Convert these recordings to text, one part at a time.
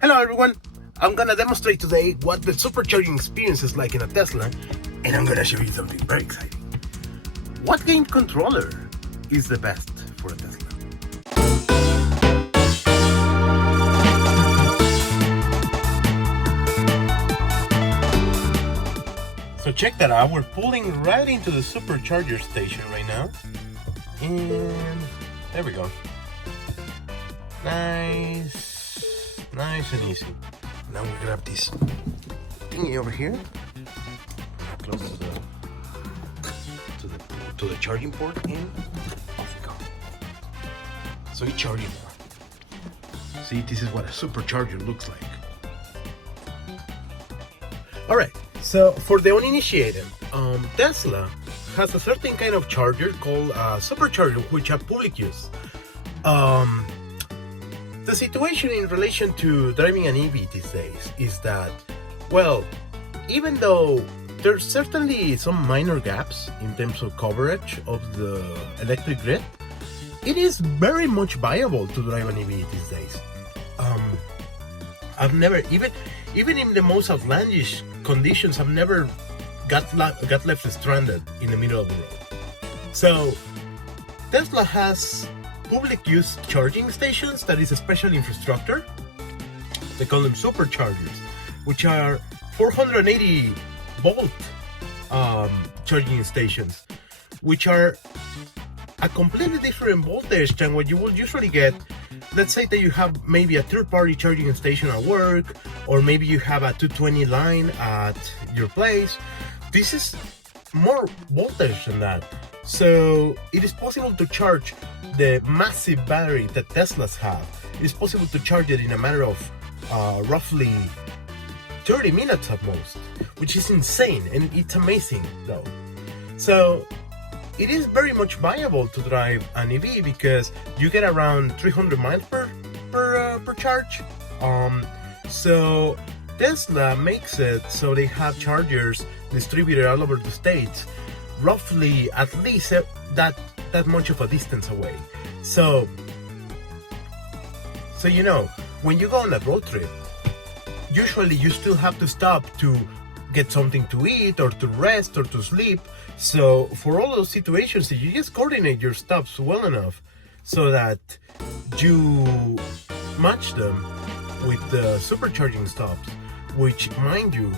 Hello everyone, I'm gonna demonstrate today what the supercharging experience is like in a Tesla, and I'm gonna show you something very exciting. What game controller is the best for a Tesla? So check that out, we're pulling right into the supercharger station right now, and there we go. Nice and easy. Now we grab this thingy over here, close to the charging port, and off we go. So it's charging now. See, this is what a supercharger looks like. All right. So for the uninitiated, Tesla has a certain kind of charger called supercharger, which are public use. The situation in relation to driving an EV these days is that, well, even though there's certainly some minor gaps in terms of coverage of the electric grid, it is very much viable to drive an EV these days. I've never, even in the most outlandish conditions, I've never got left stranded in the middle of the road. So Tesla has public use charging stations that is a special infrastructure. They call them superchargers, which are 480 volt charging stations, which are a completely different voltage than what you would usually get. Let's say that you have maybe a third-party charging station at work, or maybe you have a 220 line at your place. This is more voltage than that. So it is possible to charge the massive battery that Teslas have. It is possible to charge it in a matter of roughly 30 minutes at most, which is insane, and it's amazing though. So it is very much viable to drive an EV because you get around 300 miles per charge. So Tesla makes it so they have chargers distributed all over the states, roughly at least that much of a distance away. So you know, when you go on a road trip, usually you still have to stop to get something to eat or to rest or to sleep. So for all those situations, you just coordinate your stops well enough so that you match them with the supercharging stops, which, mind you,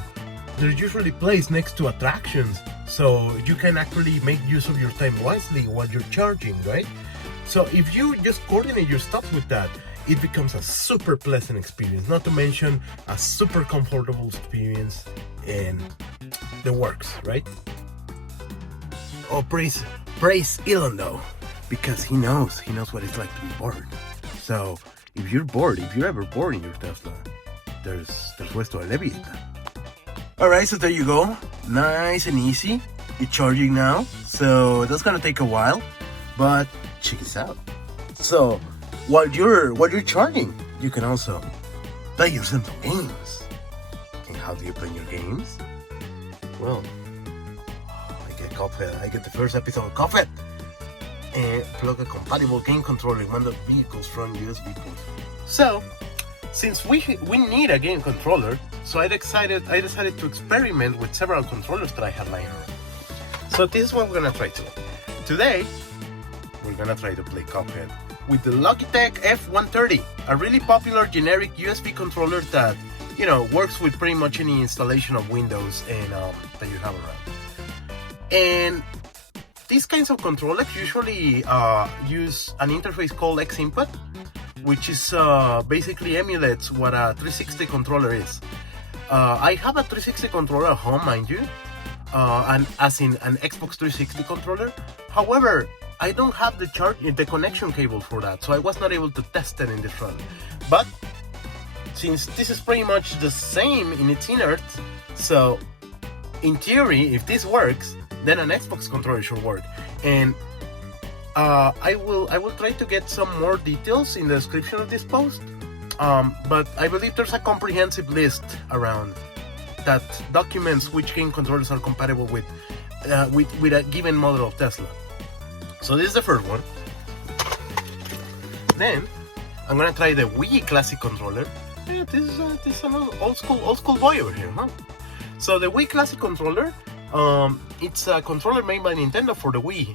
they're usually placed next to attractions, so you can actually make use of your time wisely while you're charging, right? So if you just coordinate your stops with that, it becomes a super pleasant experience, not to mention a super comfortable experience, and the works, right? Oh, praise Elon though, because he knows what it's like to be bored. So if you're ever bored in your Tesla, there's ways to alleviate that. All right, so there you go, nice and easy. It's charging now, so that's gonna take a while, but check this out. So while you're charging, you can also play yourself some games. And how do you play your games? Well, I get the first episode of Cuphead, and plug a compatible game controller in one of the vehicle's front USB ports. So, since we need a game controller, so I decided to experiment with several controllers that I had lying around. So this is what we're gonna try today. Today, we're gonna try to play Cuphead with the Logitech F130, a really popular generic USB controller that, you know, works with pretty much any installation of Windows and that you have around. And these kinds of controllers usually use an interface called Xinput, which is basically emulates what a 360 controller is. I have a 360 controller at home, mind you, and as in an Xbox 360 controller. However, I don't have the connection cable for that, so I was not able to test it in the front. But since this is pretty much the same in its innards, so in theory, if this works, then an Xbox controller should work. And I will try to get some more details in the description of this post. But I believe there's a comprehensive list around that documents which game controllers are compatible with a given model of Tesla. So this is the first one. Then I'm gonna try the Wii Classic controller, Yeah, this is an old school boy over here, huh? So the Wii Classic controller, it's a controller made by Nintendo for the Wii,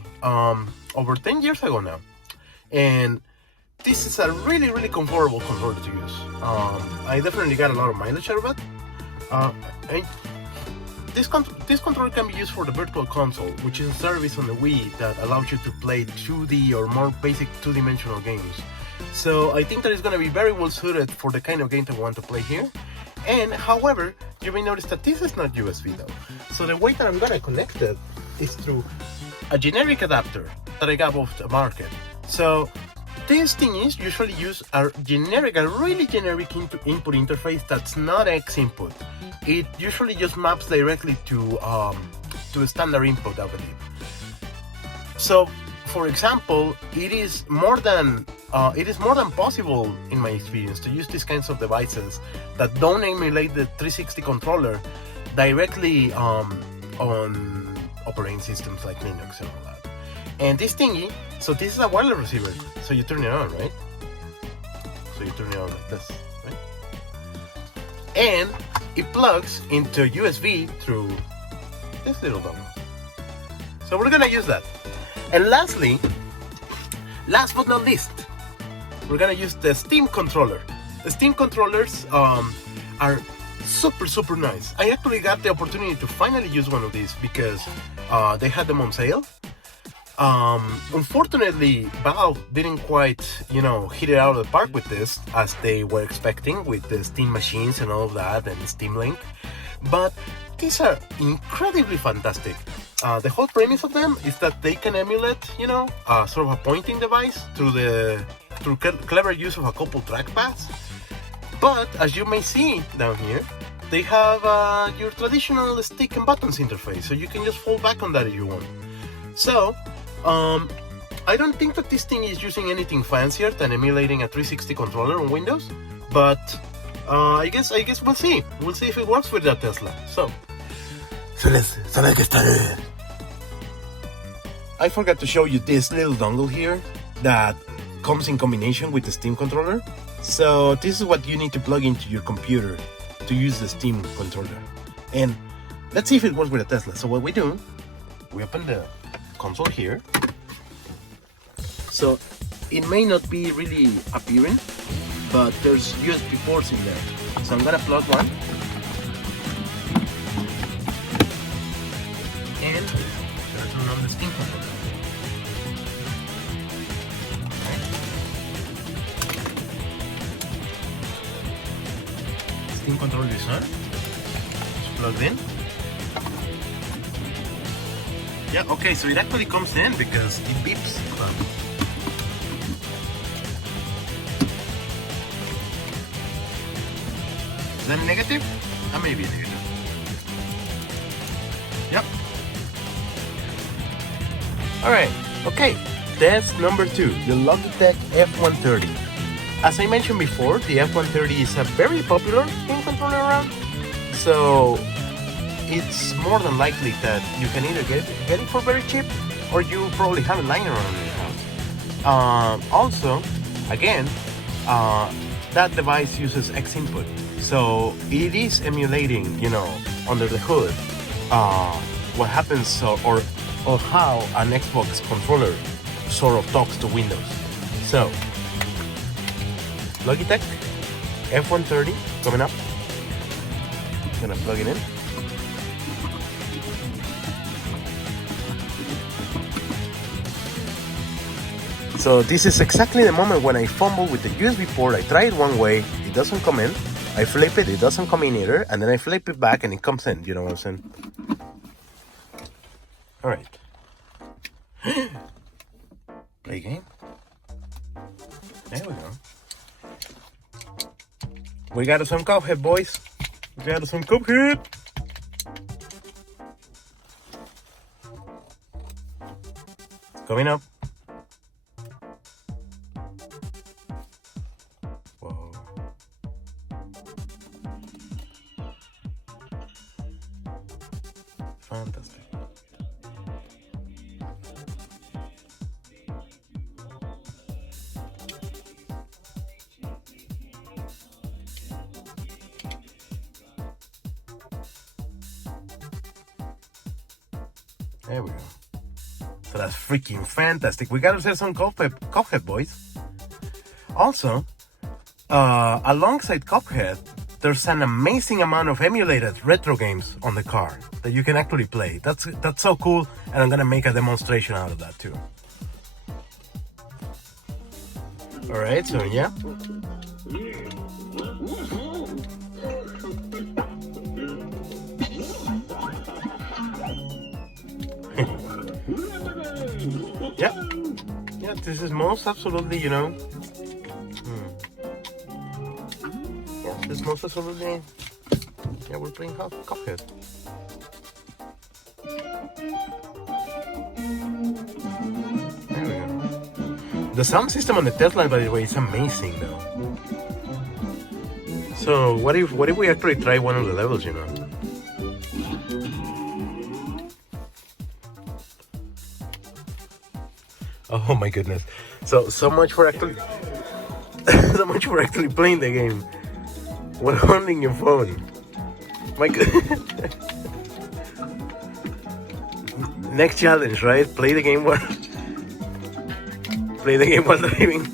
over 10 years ago now, and this is a really comfortable controller to use. I definitely got a lot of mileage out of it. And this controller can be used for the Virtual Console, which is a service on the Wii that allows you to play 2D or more basic two-dimensional games. So I think that it's going to be very well suited for the kind of game that I want to play here. And however, you may notice that this is not USB though. So the way that I'm going to connect it is through a generic adapter that I got off the market. So these things usually use a really generic input interface that's not X input. It usually just maps directly to a standard input, I believe. So, for example, it is more than possible, in my experience, to use these kinds of devices that don't emulate the 360 controller directly on operating systems like Linux and all that. And this thingy, so this is a wireless receiver. So you turn it on, right? So you turn it on like this, right? And it plugs into USB through this little dongle. So we're gonna use that. And lastly, last but not least, we're gonna use the Steam controller. The Steam controllers are super nice. I actually got the opportunity to finally use one of these because they had them on sale. Unfortunately, Valve didn't quite, hit it out of the park with this as they were expecting with the Steam machines and all of that and Steam Link. But these are incredibly fantastic. The whole premise of them is that they can emulate, sort of a pointing device through clever use of a couple trackpads. But as you may see down here, they have your traditional stick and buttons interface, so you can just fall back on that if you want. So, I don't think that this thing is using anything fancier than emulating a 360 controller on Windows, but I guess we'll see. We'll see if it works with that Tesla. So let's get started. I forgot to show you this little dongle here that comes in combination with the Steam controller. So this is what you need to plug into your computer to use the Steam controller. And let's see if it works with a Tesla. So what we do, we open the console here. So it may not be really appearing, but there's USB ports in there. So I'm gonna plug one. And let's turn on the Steam controller. Steam controller is on. It's plugged in. Yeah, okay, so it actually comes in because it beeps. Is that negative? That may be negative. Yep. Alright, okay. Test number 2, the Logitech F130. As I mentioned before, the F130 is a very popular game controller around. So it's more than likely that you can either get it for very cheap, or you probably have it lying around in your house. Also, again, that device uses X input, so it is emulating, under the hood, what happens or how an Xbox controller sort of talks to Windows. So, Logitech F130 coming up. Gonna plug it in. So this is exactly the moment when I fumble with the USB port. I try it one way, it doesn't come in. I flip it doesn't come in either. And then I flip it back and it comes in. You know what I'm saying? Alright. Play game. There we go. We got some Cuphead, boys. We got some Cuphead. Coming up. Whoa. Fantastic. There we go. So that's freaking fantastic. We gotta set some Cuphead, boys. Also, alongside Cuphead, there's an amazing amount of emulated retro games on the car that you can actually play. That's so cool, and I'm gonna make a demonstration out of that too. All right, so yeah. Yeah, this is most absolutely, you know. Yeah, this is most absolutely. Yeah, we're playing Cuphead. There we go. The sound system on the Tesla, by the way, is amazing, though. So what if we actually try one of the levels, you know? Oh my goodness! So much for actually, so much for actually playing the game while holding your phone. My goodness. Next challenge, right? Play the game while driving.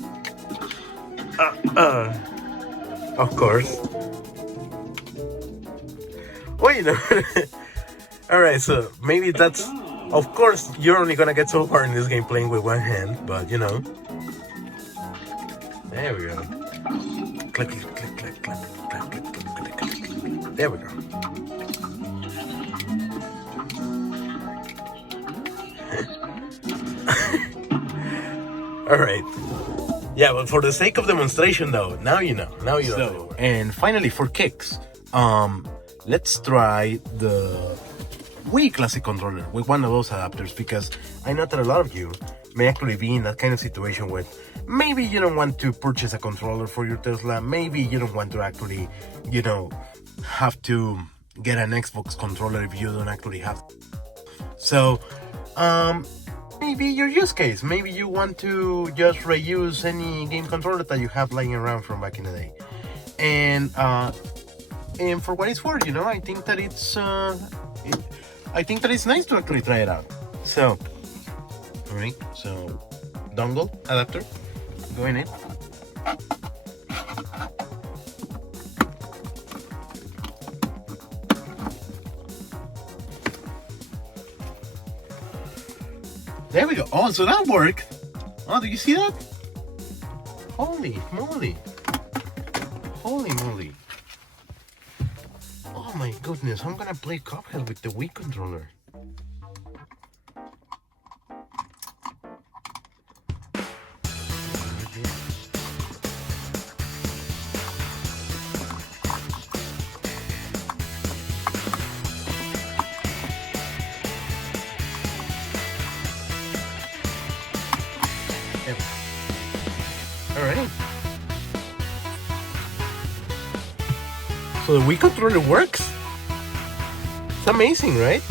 Of course. Well, you know. All right, so maybe that's. Of course, you're only gonna get so far in this game playing with one hand, but you know. There we go. Click, click, click, click, click, click, click, click, click, click. There we go. All right. Yeah, but for the sake of demonstration, though, now you know. Now you know. So, and finally, for kicks, let's try the Wii Classic controller with one of those adapters, because I know that a lot of you may actually be in that kind of situation where maybe you don't want to purchase a controller for your Tesla, maybe you don't want to actually, you know, have to get an Xbox controller if you don't actually have. So, maybe your use case, maybe you want to just reuse any game controller that you have lying around from back in the day. And for what it's worth, you know, I think that it's nice to actually try it out. So, all right, so dongle adapter going in. There we go. Oh, so that worked. Oh, do you see that? Holy moly. Holy moly. Oh my goodness, I'm gonna play Cuphead with the Wii controller. Alright. So the Wii controller works? It's amazing, right?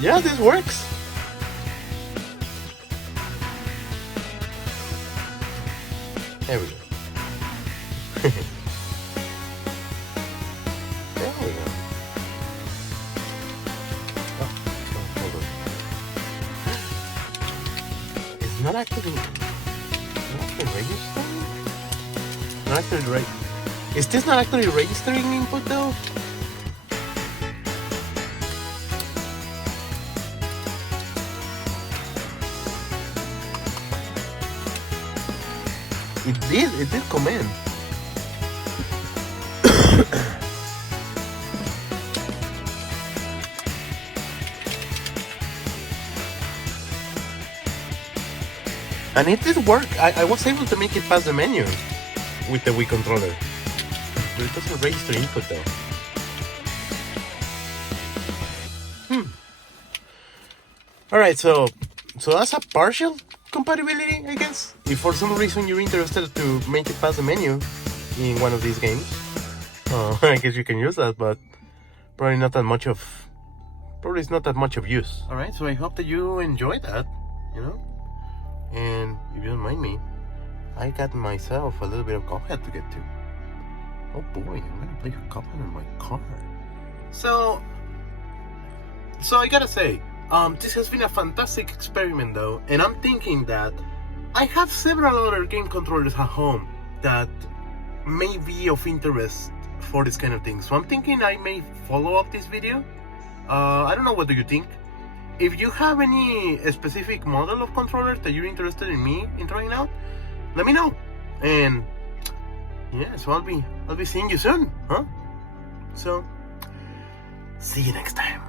Yeah, this works. There we go. There we go. Oh, hold on. It's not actually registering? Not actually right. Is this not actually registering input though? It did command. And it did work. I was able to make it past the menu with the Wii controller. But it doesn't register input though. Alright, so that's a partial compatibility, I guess. If for some reason you're interested to make it past the menu in one of these games, I guess you can use that, but probably it's not that much of use. All right, so I hope that you enjoyed that, and if you don't mind me, I got myself a little bit of Cuphead to get to. Oh boy, I'm gonna play Cuphead in my car. So I gotta say, this has been a fantastic experiment though, and I'm thinking that I have several other game controllers at home that may be of interest for this kind of thing. So I'm thinking I may follow up this video. I don't know, what do you think? If you have any specific model of controllers that you're interested in me in trying out, let me know. And yeah, so I'll be seeing you soon, huh? So see you next time.